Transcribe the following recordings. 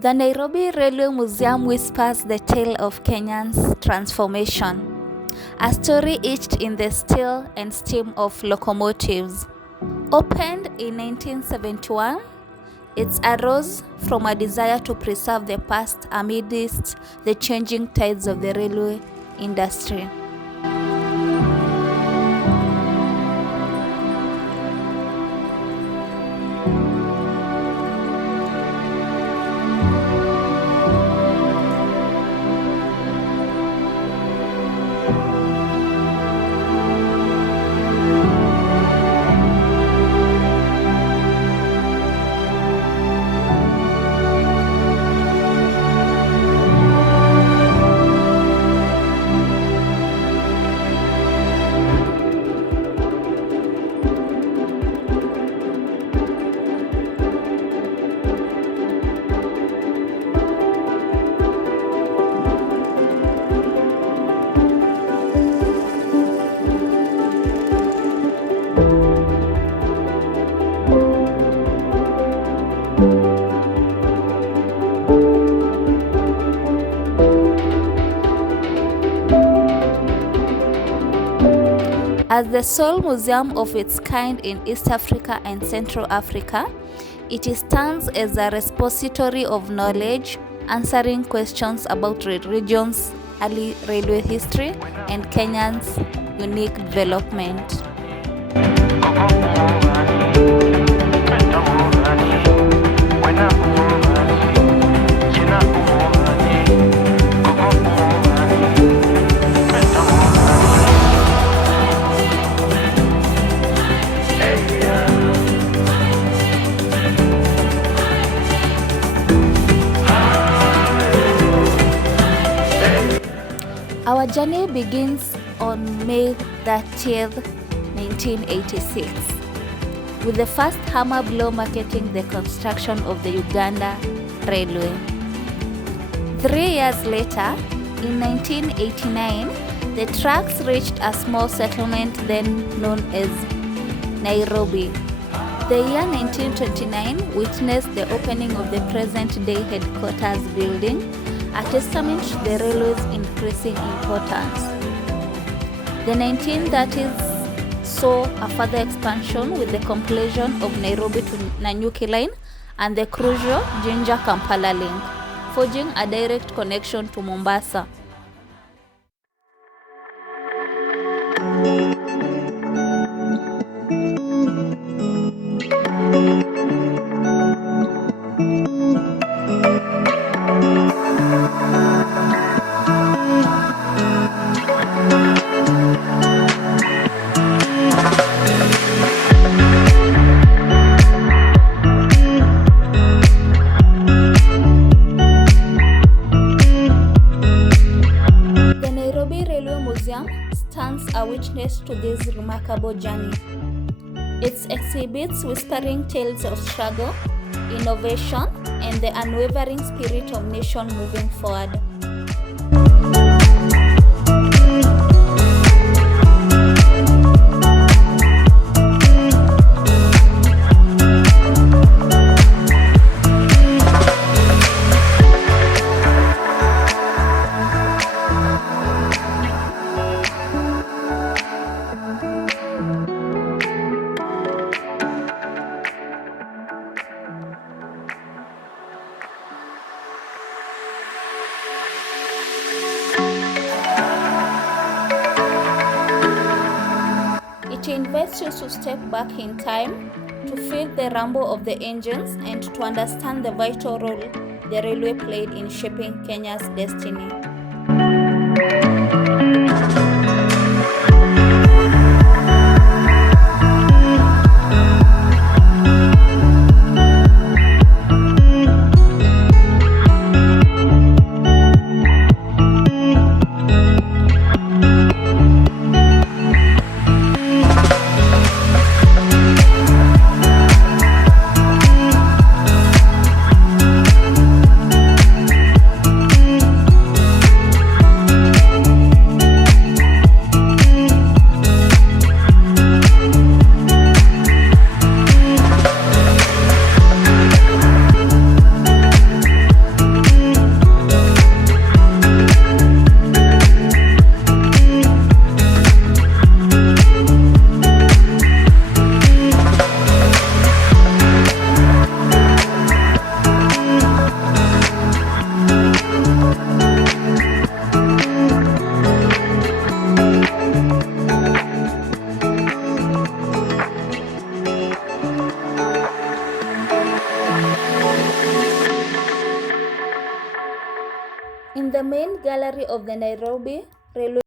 The Nairobi Railway Museum whispers the tale of Kenya's transformation, a story etched in the steel and steam of locomotives. Opened in 1971, it arose from a desire to preserve the past amidst the changing tides of the railway industry. As the sole museum of its kind in East Africa and Central Africa, it stands as a repository of knowledge, answering questions about the region's early railway history and Kenya's unique development. Our journey begins on May 30th, 1986, with the first hammer blow marking the construction of the Uganda Railway. 3 years later, in 1989, the tracks reached a small settlement then known as Nyrobi. The year 1929 witnessed the opening of the present-day headquarters building, a testament to the railway's increasing importance. The 1930s saw a further expansion with the completion of Nairobi to Nanyuki line and the crucial Jinja-Kampala link, forging a direct connection to Mombasa. Stands a witness to this remarkable journey. It exhibits whispering tales of struggle, innovation, and the unwavering spirit of nation moving forward. It invites you to step back in time, to feel the rumble of the engines, and to understand the vital role the railway played in shaping Kenya's destiny. gallery of the Nairobi Railway.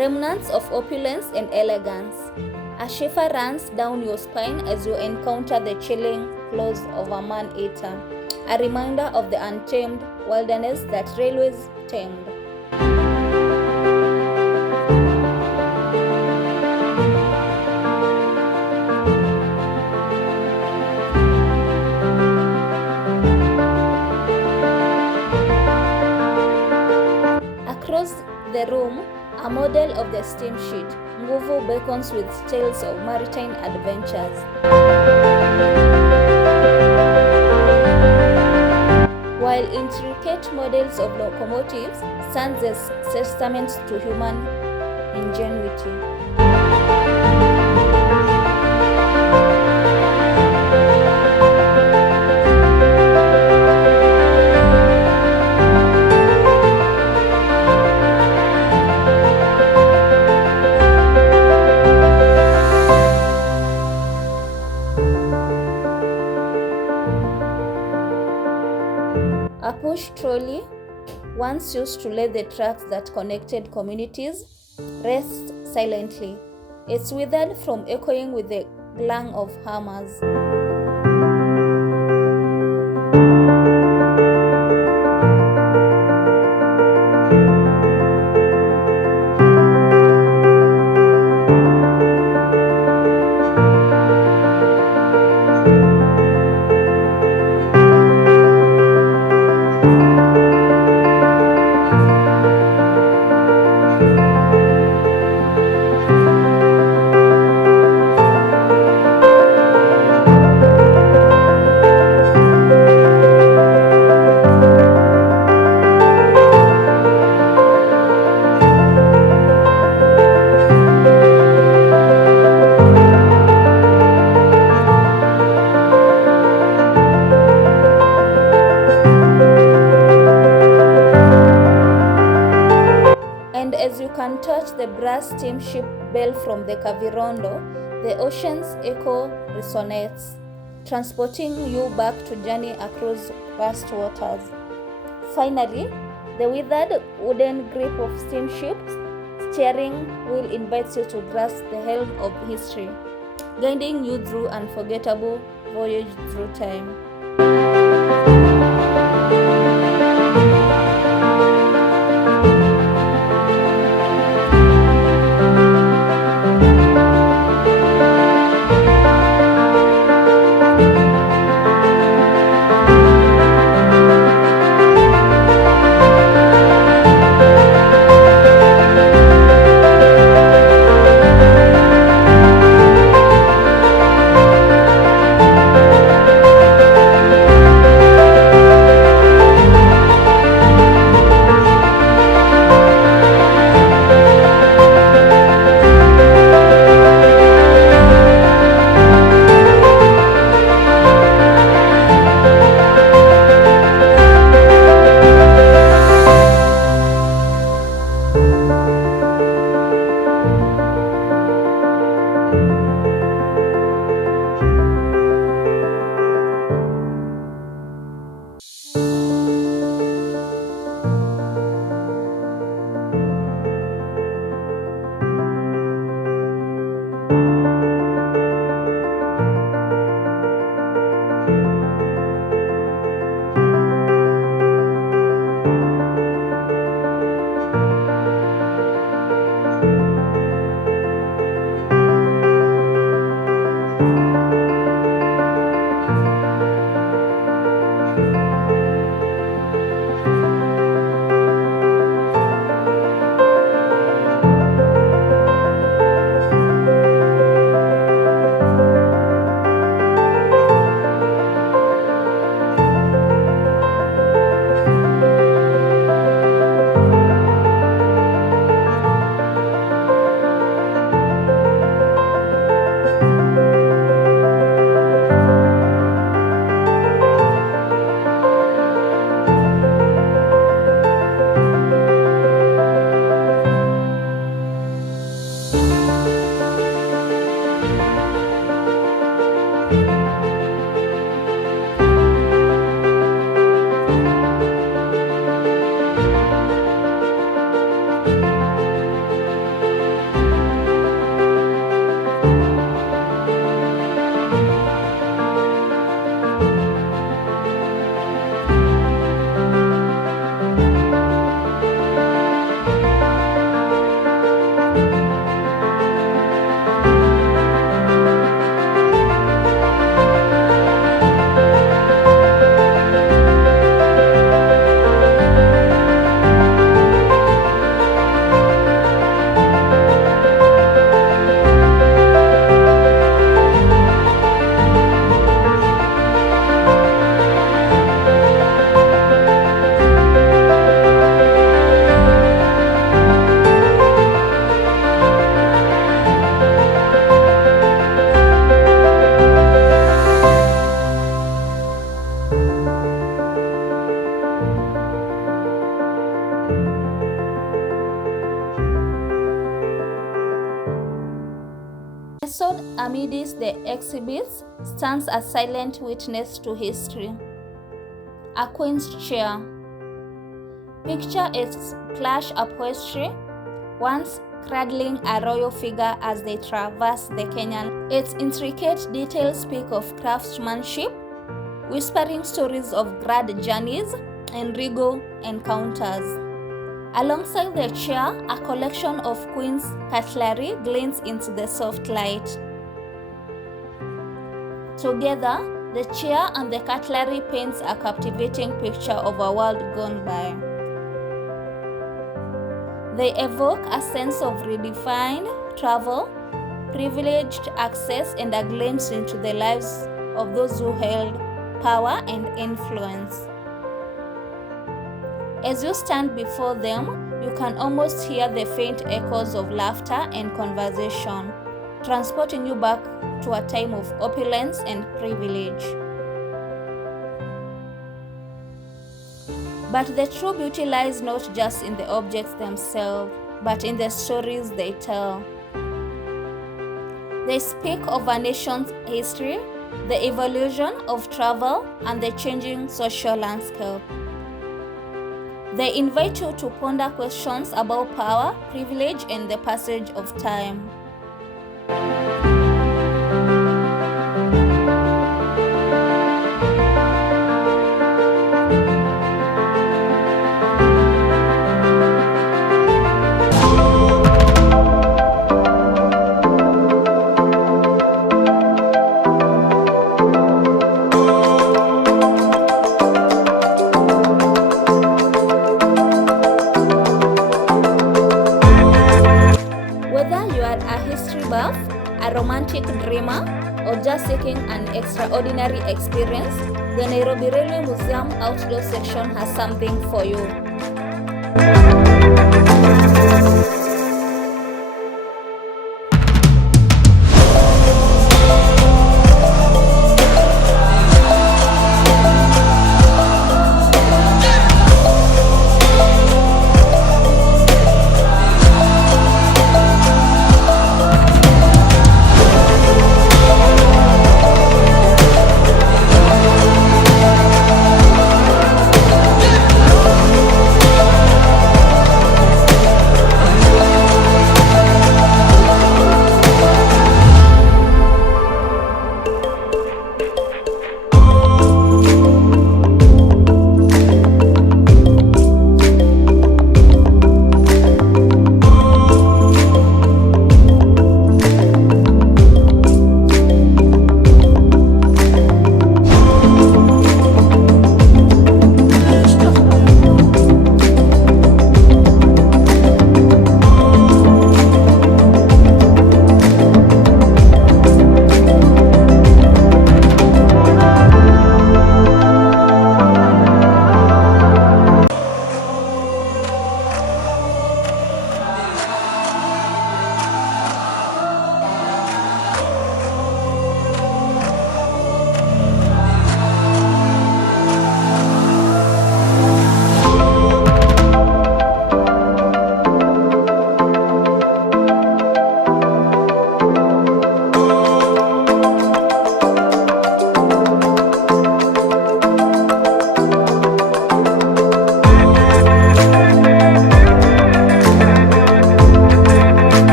Remnants of opulence and elegance. A shiver runs down your spine as you encounter the chilling claws of a man-eater, a reminder of the untamed wilderness that railways tamed. Across the room, a model of the steamship, Nguvu beckons with tales of maritime adventures. While intricate models of locomotives stand as testaments to human ingenuity. A push trolley, once used to lay the tracks that connected communities, rests silently, its withered from echoing with the clang of hammers. can touch the brass steamship bell from the Kavirondo, the ocean's echo resonates, transporting you back to journey across vast waters. Finally, the withered wooden grip of steamship's steering wheel invites you to grasp the helm of history, guiding you through unforgettable voyage through time. Nestled amidst the exhibits stands a silent witness to history. A queen's chair. Picture its plush upholstery, once cradling a royal figure as they traverse the Kenyan. Its intricate details speak of craftsmanship, whispering stories of grand journeys and regal encounters. Alongside the chair, a collection of queen's cutlery glints into the soft light. Together, the chair and the cutlery paints a captivating picture of a world gone by. They evoke a sense of redefined travel, privileged access, and a glimpse into the lives of those who held power and influence. As you stand before them, you can almost hear the faint echoes of laughter and conversation, transporting you back to a time of opulence and privilege. But the true beauty lies not just in the objects themselves. but in the stories they tell. They speak of a nation's history, the evolution of travel, and the changing social landscape. They invite you to ponder questions about power, privilege, and the passage of time. A romantic dreamer, or just seeking an extraordinary experience, the Nairobi Railway Museum outdoor section has something for you.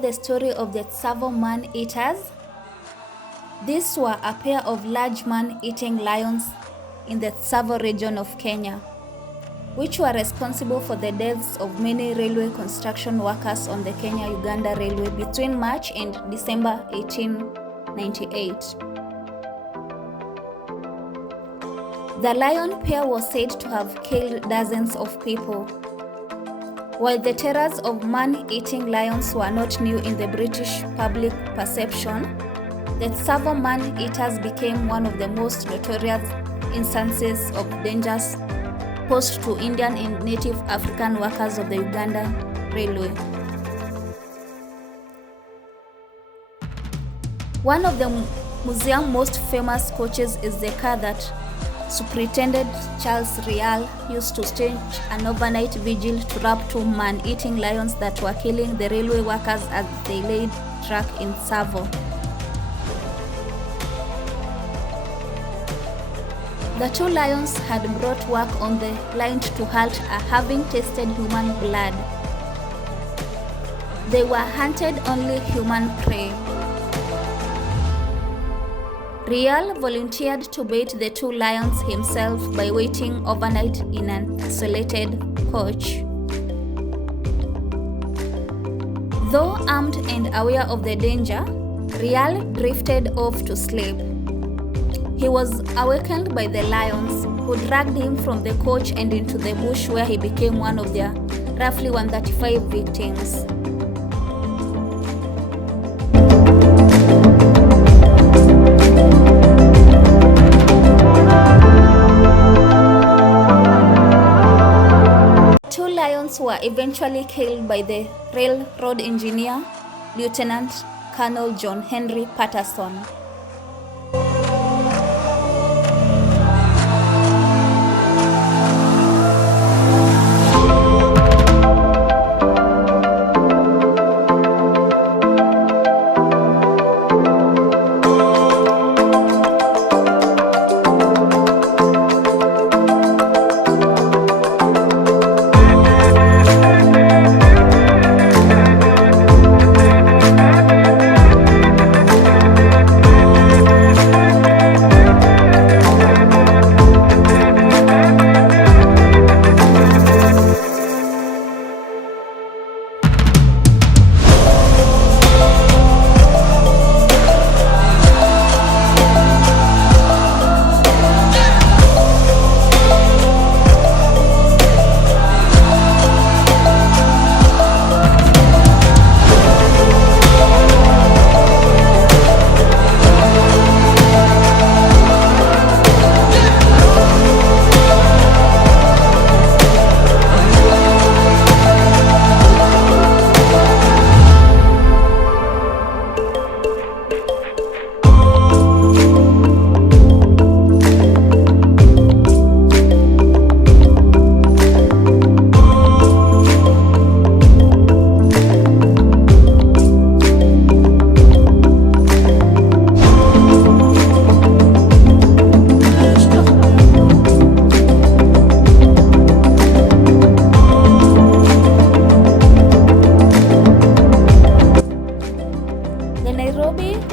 The story of the Tsavo man-eaters. These were a pair of large man-eating lions in the Tsavo region of Kenya, which were responsible for the deaths of many railway construction workers on the Kenya-Uganda Railway between March and December 1898. The lion pair was said to have killed dozens of people. While the terrors of man-eating lions were not new in the British public perception, the Tsavo man-eaters became one of the most notorious instances of dangers posed to Indian and Native African workers of the Uganda Railway. One of the museum most famous coaches is the car that Superintendent Charles Rial used to stage an overnight vigil to wrap two man-eating lions that were killing the railway workers as they laid track in Savo. The two lions had brought work on the line to halt having tasted human blood. They were hunted only human prey. Rial volunteered to bait the two lions himself by waiting overnight in an isolated coach. Though armed and aware of the danger, Rial drifted off to sleep. He was awakened by the lions, who dragged him from the coach and into the bush, where he became one of their roughly 135 victims. Were eventually killed by the railroad engineer, Lieutenant Colonel John Henry Patterson.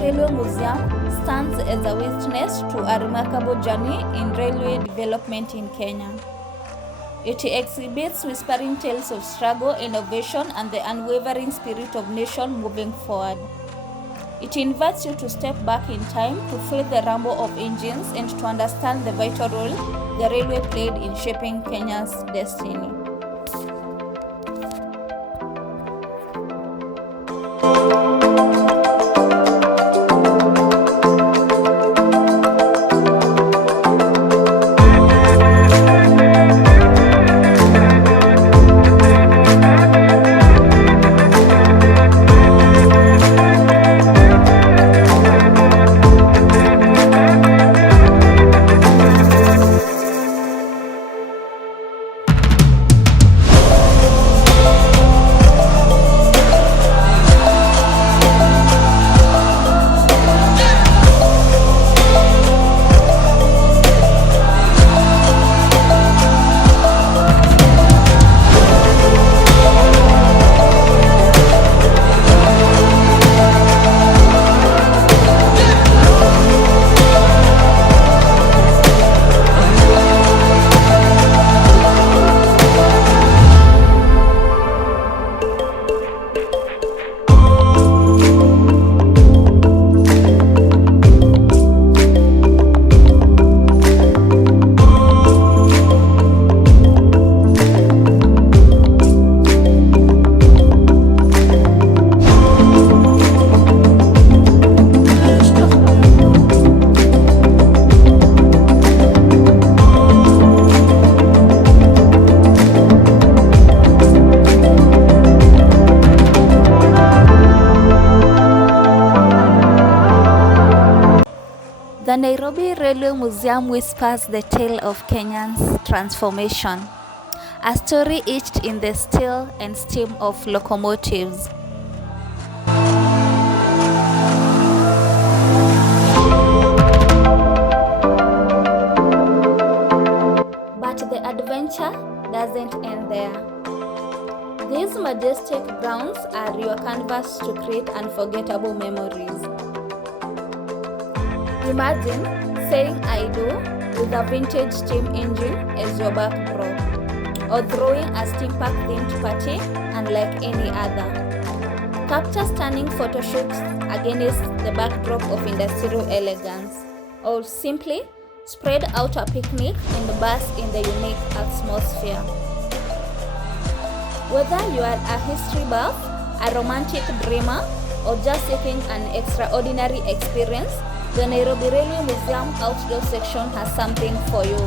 Railway Museum stands as a witness to a remarkable journey in railway development in Kenya. It exhibits whispering tales of struggle, innovation, and the unwavering spirit of nation moving forward. It invites you to step back in time to feel the rumble of engines and to understand the vital role the railway played in shaping Kenya's destiny. The Nairobi Railway Museum whispers the tale of Kenya's transformation, a story etched in the steel and steam of locomotives. But the adventure doesn't end there. These majestic grounds are your canvas to create unforgettable memories. Imagine saying I do with a vintage steam engine as your backdrop, or throwing a steampunk themed party unlike any other. Capture stunning photo shoots against the backdrop of industrial elegance, or simply spread out a picnic and bask in the unique atmosphere. Whether you are a history buff, a romantic dreamer, or just seeking an extraordinary experience, the Nairobi Railway Museum outdoor section has something for you.